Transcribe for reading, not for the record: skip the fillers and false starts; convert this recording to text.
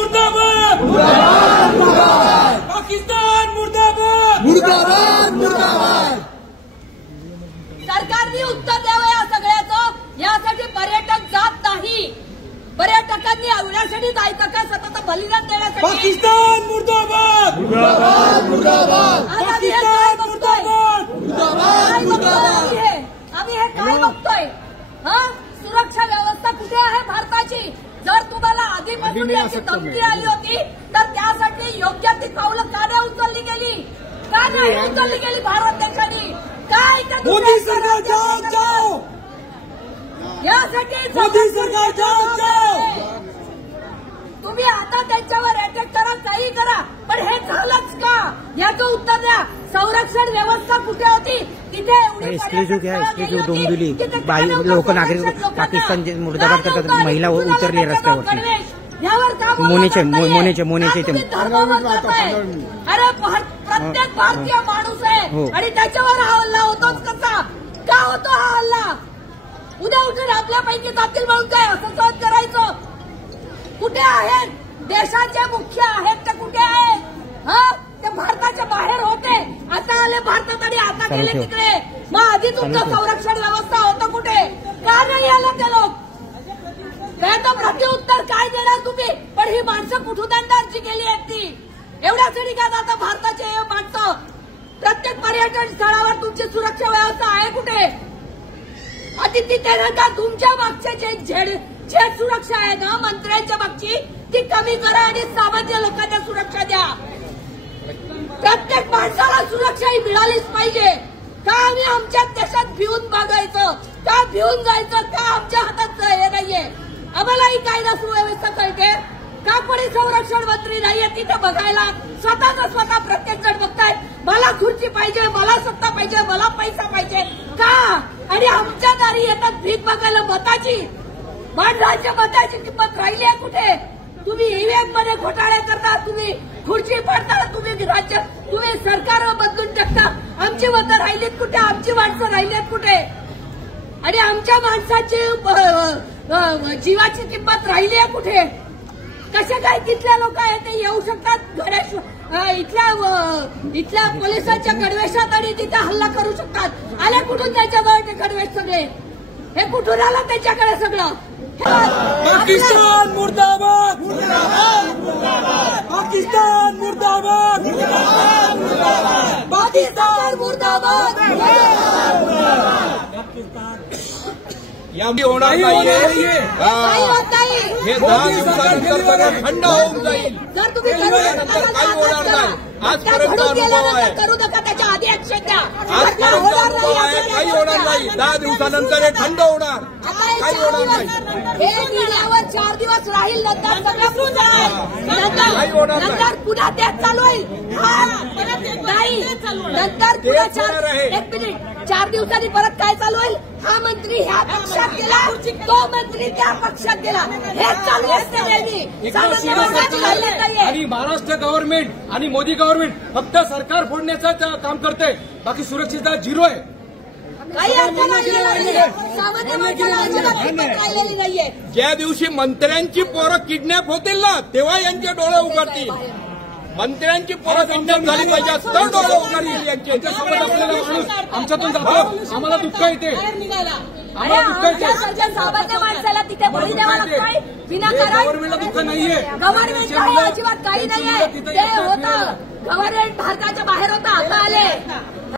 मुर्दाबाद पाकिस्तान मुर्दाबाद मुर्दाबाद। सरकारने उत्तर द्यावं या सगळ्याचं। यासाठी पर्यटक जात नाही, पर्यटकांनी आवडण्यासाठी जायचं का सतत बलिदान देण्यासाठी? पाकिस्तान मुर्दाबाद मुर्दाबाद पाकिस्तान मुर्दाबाद मुर्दाबाद। आम्ही हे काय बघतोय? सुरक्षा व्यवस्था कुठे आहे भारताची? जर तुम्हाला आधीपासून याची धमकी आली होती तर त्यासाठी योग्य ती पावलं का नाही उचलली गेली? का नाही उचलली गेली भारत देशाने? काय मोदी सरकार जाओ यासाठी मोदी सरकार जाओ। तुम्ही आता त्यांच्यावर अटॅक करा, काही करा, पण हे झालंच का याचं उत्तर द्या। संरक्षण व्यवस्था कुठे होती? तिथे डोंबिवली लोक नागरिक पाकिस्तान मुर्दाबाद करतात, महिला उतरली रस्त्यावरती। मोनेचे ते अरे प्रत्येक भारतीय माणूस आहे आणि त्याच्यावर हा हल्ला होतोच कसा? का होतो हा हल्ला? उद्या उठून आपल्यापैकी जातील म्हणून काय असं सहन करायचं? कुठे आहेत देशाचे मुख्य आहेत ते? कुठे आहेत? ते भारताच्या बाहेर होते, आता आले भारतात आणि आता गेले तिकडे। मग आधी तुमचं संरक्षण व्यवस्था होतं कुठे? का नाही आलं ते लोक? त्याचं प्रत्युत्तर काय देणार तुम्ही? पण ही माणसं कुठून अंदाजची गेली आहेत ती? एवढ्यासाठी का जातं भारताचे हे माणसं? प्रत्येक पर्यटन स्थळावर तुमची सुरक्षा व्यवस्था आहे कुठे? अतिथी का तुमच्या मागचे जे सुरक्षा आहे ना मंत्र्यांच्या मागची ती कमी करा आणि सामान्य लोकांना सुरक्षा द्या। प्रत्येक माणसाला सुरक्षा ही मिळालीच पाहिजे। का आम्ही आमच्या देशात भिवून बघायचं? का भिवून जायचं? का आमच्या हातात हे नाहीये? आम्हाला ही कायदा सुव्यवस्था कळते का? कोणी संरक्षण मंत्री नाहीये तिथे बघायला? स्वतः प्रत्येक जण बघतायत मला खुर्ची पाहिजे, मला सत्ता पाहिजे, मला पैसा पाहिजे का? आणि आमच्या दारी येतात भीक बघायला मताची। माणसाच्या मताची किंमत राहिली आहे कुठे? तुम्ही ईव्हीएम मध्ये घोटाळे करता, तुम्ही खुर्ची पाडता, तुम्ही सरकार बदलून टाकता। आमची मतं राहिलीत कुठे? आमची माणसं राहिलीत कुठे? आणि आमच्या माणसाची जीवाची किंमत राहिली आहे कुठे? कसे काय तिथल्या लोक आहेत ते येऊ शकतात गणेश इथल्या पोलिसांच्या गणवेशात आणि तिथे हल्ला करू शकतात? आले कुठून त्याच्याजवळ ते गणवेश सगळे? हे कुठून आलं त्याच्याकडे सगळं? पाकिस्तान मुर्दाबाद पाकिस्तान मुर्दाबाद पाकिस्तान मुर्दाबाद। यामुळे होणार नाहीये हे 10 दिवसानंतर सगळं थंड होऊन जाईल। जर तुम्ही काही होणार नाही। आजपर्यंत अनुभव आहे, करू नका, त्याच्या आधी ऍक्शन द्या। आजपर्यंत अनुभव आहे, काही होणार नाही। 10 दिवसानंतर हे थंड होणार, काही होणार नाही। हे दिल्यावर 4 दिवस राहील, नंतर सगळं नंतर पुन्हा तेच चालू होईल। नाही नंतर पुन्हा 4 दिवसांनी परत काय चालू होईल? हा मंत्री ह्या पक्षात गेला, तो मंत्री त्या पक्षात गेला, हे चालू असते नेहमी। आणि महाराष्ट्र गव्हर्नमेंट आणि मोदी गव्हर्नमेंट फक्त सरकार फोडण्याचं काम करते, बाकी सुरक्षितता झिरो आहे। काही अर्थ नाहीये, सामान्य माणसाला अजिबात किंमत राहिलेली नाहीये। ज्या दिवशी मंत्र्यांची पोरं किडनॅप होतील ना तेव्हा यांचे डोळे उघडतील। मंत्र्यांची पोरं किडनॅप झाली पाहिजे तर डोळे उघडतील यांचे। आपल्याला माणूस आमच्यातून जातो, आम्हाला दुःख येते, सामान्य माणसाला तिथे बळी द्यावा लागतोय विनाकारण। गव्हर्नमेंटला दुःख नाहीये, गव्हर्नमेंट अजिबात काही नाहीये। ते होतं गव्हर्नमेंट भारताच्या